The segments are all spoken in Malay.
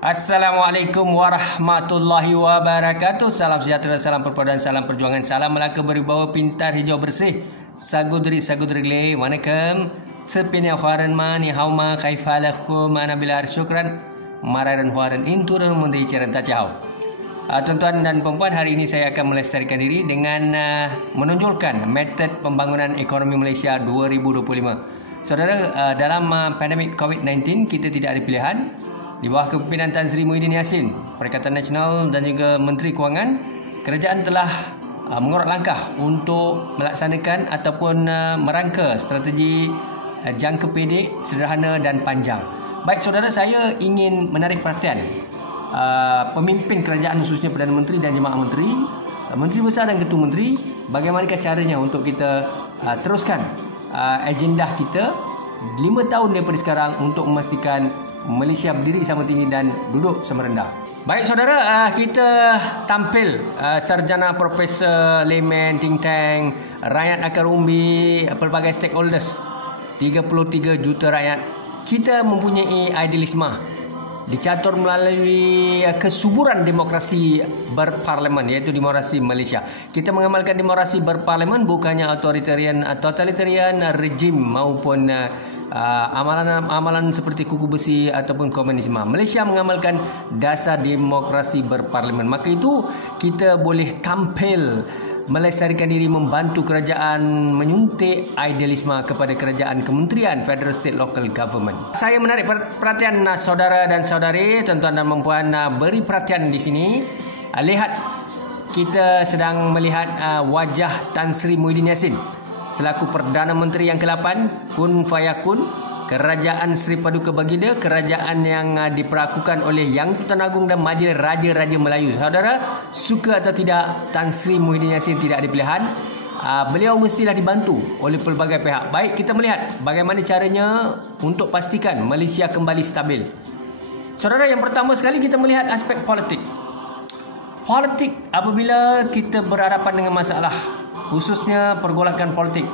Assalamualaikum warahmatullahi wabarakatuh. Salam sejahtera, salam perpaduan, salam perjuangan, salam Melaka beribawa pintar hijau bersih. Sagudri le, manakam sepinya kharan ma ni hauma kaifalakum ana bilar syukran mararan kharan inturan mundi ceran tacau. Tuan-tuan dan puan-puan, hari ini saya akan melestarikan diri dengan menonjolkan metod pembangunan ekonomi Malaysia 2025. Saudara, dalam pandemik COVID-19 kita tidak ada pilihan. Di bawah kepimpinan Tan Sri Muhyiddin Yassin, Perikatan Nasional dan juga Menteri Kewangan, kerajaan telah mengorot langkah untuk melaksanakan ataupun merangka strategi jangka pendek, sederhana dan panjang. Baik saudara, saya ingin menarik perhatian pemimpin kerajaan khususnya Perdana Menteri dan Jemaah Menteri, Menteri Besar dan Ketua Menteri, bagaimanakah caranya untuk kita teruskan agenda kita 5 tahun daripada sekarang untuk memastikan Malaysia berdiri sama tinggi dan duduk sama rendah. Baik saudara, kita tampil sarjana, profesor, layman, think tank, rakyat akar umbi, pelbagai stakeholders, 33 juta rakyat. Kita mempunyai idealisme dicatur melalui kesuburan demokrasi berparlimen, iaitu demokrasi Malaysia. Kita mengamalkan demokrasi berparlimen, bukannya totalitarian rejim maupun amalan seperti kuku besi ataupun komunisme. Malaysia mengamalkan dasar demokrasi berparlimen. Maka itu kita boleh tampil melestarikan diri, membantu kerajaan menyuntik idealisme kepada kerajaan kementerian Federal State Local Government. Saya menarik perhatian saudara dan saudari, tuan-tuan dan puan-puan, beri perhatian di sini. Lihat, kita sedang melihat wajah Tan Sri Muhyiddin Yassin selaku Perdana Menteri yang ke-8, kun fayakun, Kerajaan Sri Paduka Baginda, kerajaan yang diperakukan oleh Yang Tuan Agong dan Majlis Raja-Raja Melayu. Saudara, suka atau tidak, Tan Sri Muhyiddin Yassin tidak ada pilihan. Beliau mestilah dibantu oleh pelbagai pihak. Baik, kita melihat bagaimana caranya untuk pastikan Malaysia kembali stabil. Saudara, yang pertama sekali kita melihat aspek politik. Politik apabila kita berhadapan dengan masalah, khususnya pergolakan politik.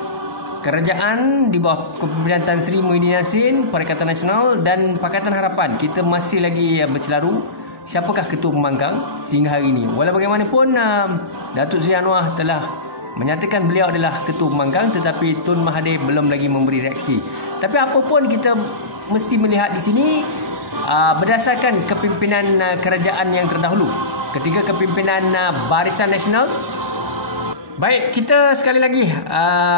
Kerajaan di bawah kepimpinan Tan Sri Muhyiddin Yassin, Perikatan Nasional dan Pakatan Harapan, kita masih lagi bercelaru siapakah ketua pembangkang sehingga hari ini. Walau bagaimanapun, Datuk Seri Anwar telah menyatakan beliau adalah ketua pembangkang, tetapi Tun Mahathir belum lagi memberi reaksi. Tapi apapun, kita mesti melihat di sini berdasarkan kepimpinan kerajaan yang terdahulu, ketika kepimpinan Barisan Nasional. Baik, kita sekali lagi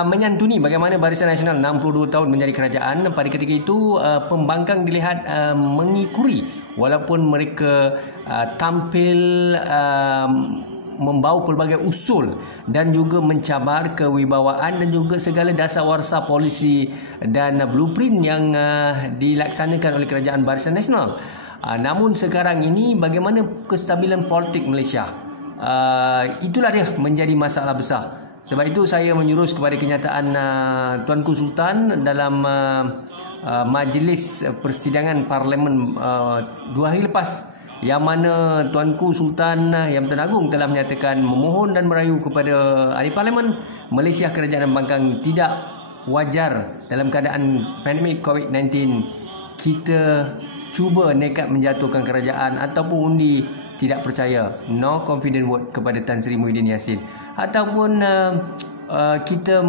menyantuni bagaimana Barisan Nasional 62 tahun menjadi kerajaan. Pada ketika itu pembangkang dilihat mengikuri, walaupun mereka tampil membawa pelbagai usul dan juga mencabar kewibawaan dan juga segala dasawarsa polisi dan blueprint yang dilaksanakan oleh kerajaan Barisan Nasional. Namun sekarang ini bagaimana kestabilan politik Malaysia? Itulah dia menjadi masalah besar. Sebab itu saya menyurus kepada kenyataan Tuanku Sultan dalam majlis persidangan parlimen 2 hari lepas, yang mana Tuanku Sultan Yang Tuan Agong telah menyatakan, memohon dan merayu kepada ahli parlimen, Malaysia kerajaan pembangkang tidak wajar dalam keadaan pandemik COVID-19 kita cuba nekat menjatuhkan kerajaan ataupun undi tidak percaya, no confident vote kepada Tan Sri Muhyiddin Yassin, ataupun kita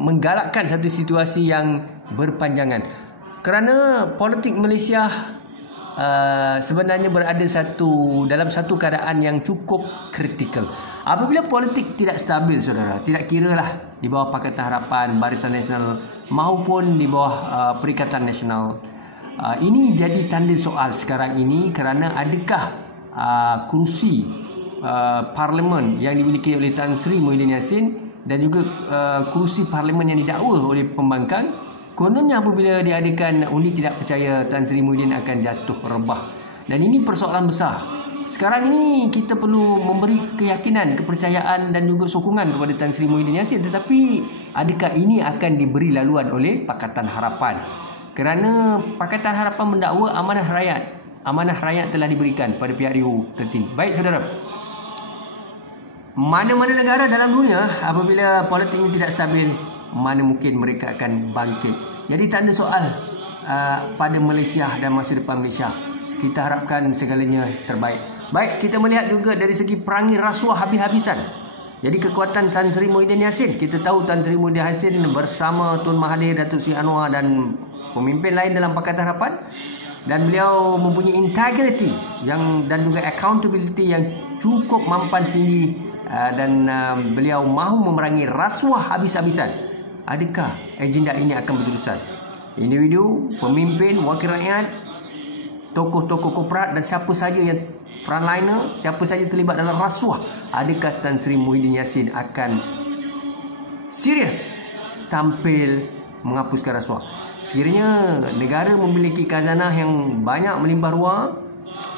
menggalakkan satu situasi yang berpanjangan. Kerana politik Malaysia sebenarnya berada dalam satu keadaan yang cukup kritikal. Apabila politik tidak stabil, saudara, tidak kiralah di bawah Pakatan Harapan, Barisan Nasional maupun di bawah Perikatan Nasional, ini jadi tanda soal sekarang ini, kerana adakah kursi parlimen yang dimiliki oleh Tan Sri Muhyiddin Yassin dan juga kursi parlimen yang didakwa oleh pembangkang, kononnya apabila diadakan undi tidak percaya, Tan Sri Muhyiddin akan jatuh rebah. Dan ini persoalan besar. Sekarang ini kita perlu memberi keyakinan, kepercayaan dan juga sokongan kepada Tan Sri Muhyiddin Yassin. Tetapi adakah ini akan diberi laluan oleh Pakatan Harapan? Kerana Pakatan Harapan mendakwa amanah rakyat. Amanah rakyat telah diberikan pada pihak RIU13. Baik saudara, mana-mana negara dalam dunia apabila politiknya tidak stabil, mana mungkin mereka akan bangkit. Jadi tanda soal pada Malaysia dan masa depan Malaysia. kita harapkan segalanya terbaik. Baik, kita melihat juga dari segi perangi rasuah habis-habisan. Jadi kekuatan Tan Sri Muhyiddin Yassin, kita tahu Tan Sri Muhyiddin Yassin bersama Tun Mahathir, Datuk Seri Anwar dan pemimpin lain dalam Pakatan Harapan, dan beliau mempunyai integriti dan juga accountability yang cukup mampan tinggi, dan beliau mahu memerangi rasuah habis-habisan. Adakah agenda ini akan berterusan? Individu, pemimpin, wakil rakyat, tokoh-tokoh korporat dan siapa saja yang frontliner, siapa saja terlibat dalam rasuah, adakah Tan Sri Muhyiddin Yassin akan serius tampil menghapuskan rasuah? Sekiranya negara memiliki khazanah yang banyak melimpah ruah,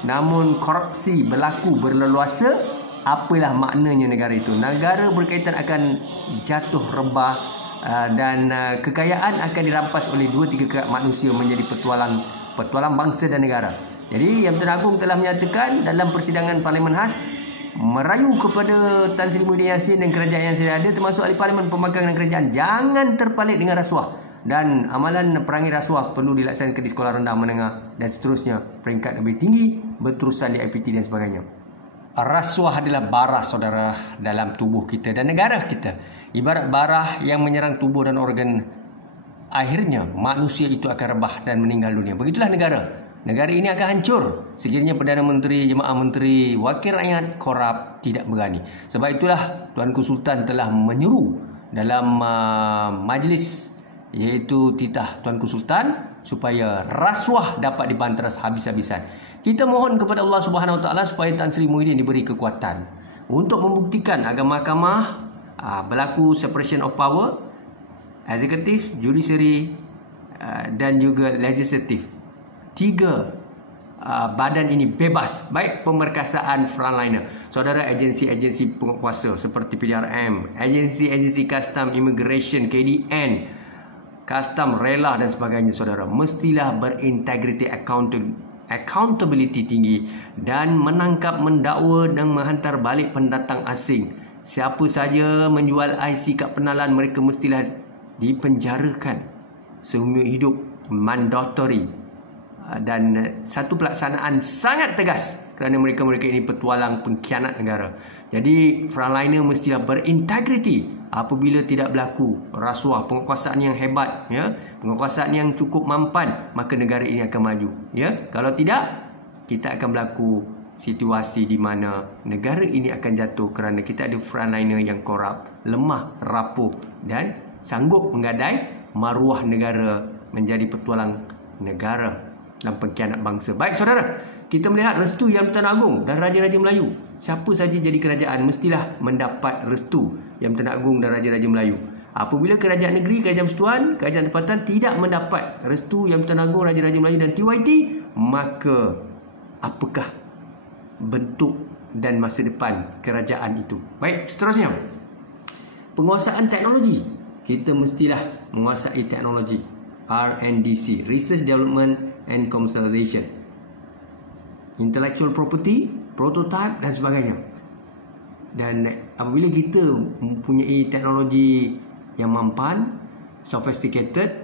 namun korupsi berlaku berleluasa, apalah maknanya negara itu? Negara berkaitan akan jatuh rebah, dan kekayaan akan dirampas oleh 2-3 manusia menjadi petualang bangsa dan negara. Jadi Yang Bertuan Agong telah menyatakan dalam persidangan Parlimen khas, merayu kepada Tan Sri Muhyiddin Yassin dan kerajaan yang sedia ada, termasuk ahli parlimen, pembangkang dan kerajaan, jangan terpalit dengan rasuah, dan amalan perangi rasuah perlu dilaksanakan di sekolah rendah, menengah dan seterusnya, peringkat lebih tinggi, berterusan di IPT dan sebagainya. Rasuah adalah bara, saudara, dalam tubuh kita dan negara kita. Ibarat bara yang menyerang tubuh dan organ, akhirnya manusia itu akan rebah dan meninggal dunia. Begitulah negara. Negara ini akan hancur sekiranya Perdana Menteri, Jemaah Menteri, Wakil Rakyat korup, tidak berani. Sebab itulah Tuanku Sultan telah menyeru dalam majlis, iaitu titah Tuanku Sultan, supaya rasuah dapat dibanteras habis-habisan. Kita mohon kepada Allah Subhanahu Wa Taala supaya Tan Sri Muhyiddin diberi kekuatan untuk membuktikan agar mahkamah berlaku separation of power, eksekutif, judiciary dan juga legislatif. 3 badan ini bebas, baik pemerkasaan frontliner, saudara, agensi-agensi penguasa seperti PDRM, agensi-agensi custom, immigration, KDN, custom, rela dan sebagainya, saudara, mestilah berintegriti, accountability tinggi dan menangkap, mendakwa dan menghantar balik pendatang asing. Siapa saja menjual IC kad pengenalan, mereka mestilah dipenjarakan seumur hidup, mandatory, dan satu pelaksanaan sangat tegas kerana mereka-mereka ini petualang pengkhianat negara. Jadi frontliner mestilah berintegriti. Apabila tidak berlaku rasuah, penguasaan yang hebat, ya, penguasaan yang cukup mampan, maka negara ini akan maju, ya. Kalau tidak, kita akan berlaku situasi di mana negara ini akan jatuh kerana kita ada frontliner yang korup, lemah, rapuh dan sanggup menggadai maruah negara menjadi petualang negara dan pengkhianat bangsa. Baik, saudara, kita melihat restu Yang Bertuan Agong dan Raja-Raja Melayu. Siapa saja jadi kerajaan mestilah mendapat restu Yang Bertuan Agong dan Raja-Raja Melayu. Apabila kerajaan negeri, kerajaan persekutuan, kerajaan tempatan tidak mendapat restu Yang Bertuan Agong, Raja-Raja Melayu dan TYT, maka apakah bentuk dan masa depan kerajaan itu? Baik, seterusnya, penguasaan teknologi. Kita mestilah menguasai teknologi, RNDC, Research Development and Commercialization, Intellectual Property, Prototype dan sebagainya. Dan apabila kita mempunyai teknologi yang mampan, sophisticated,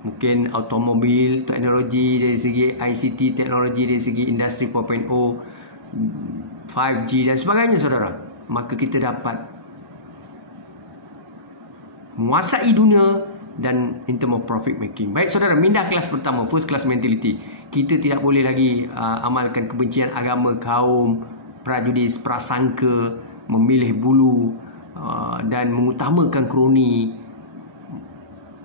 mungkin automobil teknologi dari segi ICT teknologi, dari segi industri 4.0, 5G dan sebagainya, saudara, maka kita dapat menguasai dunia dan in term of profit making. Baik, saudara, mindah kelas pertama, first class mentality. Kita tidak boleh lagi amalkan kebencian agama, kaum, prajudis, prasangka, memilih bulu dan mengutamakan kroni,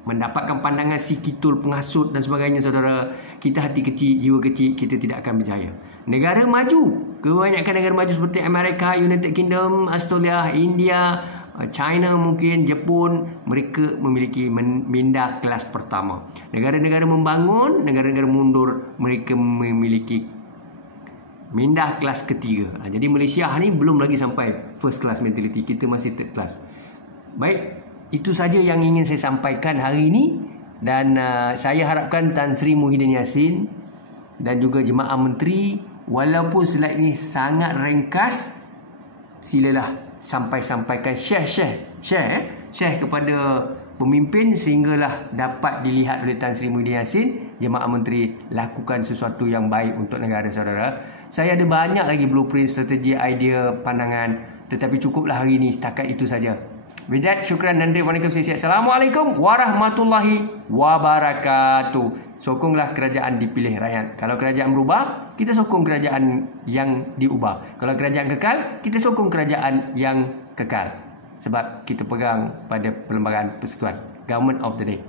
mendapatkan pandangan si kitul, penghasut dan sebagainya, saudara. Kita hati kecil, jiwa kecil, kita tidak akan berjaya. Negara maju, kebanyakan negara maju seperti Amerika, United Kingdom, Australia, India, China, mungkin Jepun, mereka memiliki mindah kelas pertama. Negara-negara membangun, negara-negara mundur, mereka memiliki mindah kelas ketiga. Jadi Malaysia ni belum lagi sampai first class mentality, kita masih third class. Baik, itu saja yang ingin saya sampaikan hari ini. Dan saya harapkan Tan Sri Muhyiddin Yassin dan juga Jemaah Menteri, walaupun slide ini sangat ringkas, silalah sampaikan share kepada pemimpin sehinggalah dapat dilihat oleh Tan Sri Muhyiddin Yassin, Jemaah Menteri lakukan sesuatu yang baik untuk negara saudara. Saya ada banyak lagi blueprint, strategi, idea, pandangan, tetapi cukuplah hari ini, setakat itu saja. With that, syukran dan Assalamualaikum warahmatullahi wabarakatuh. Sokonglah kerajaan dipilih rakyat. Kalau kerajaan berubah, kita sokong kerajaan yang diubah. Kalau kerajaan kekal, kita sokong kerajaan yang kekal. Sebab kita pegang pada Perlembagaan Persekutuan, Government of the Day.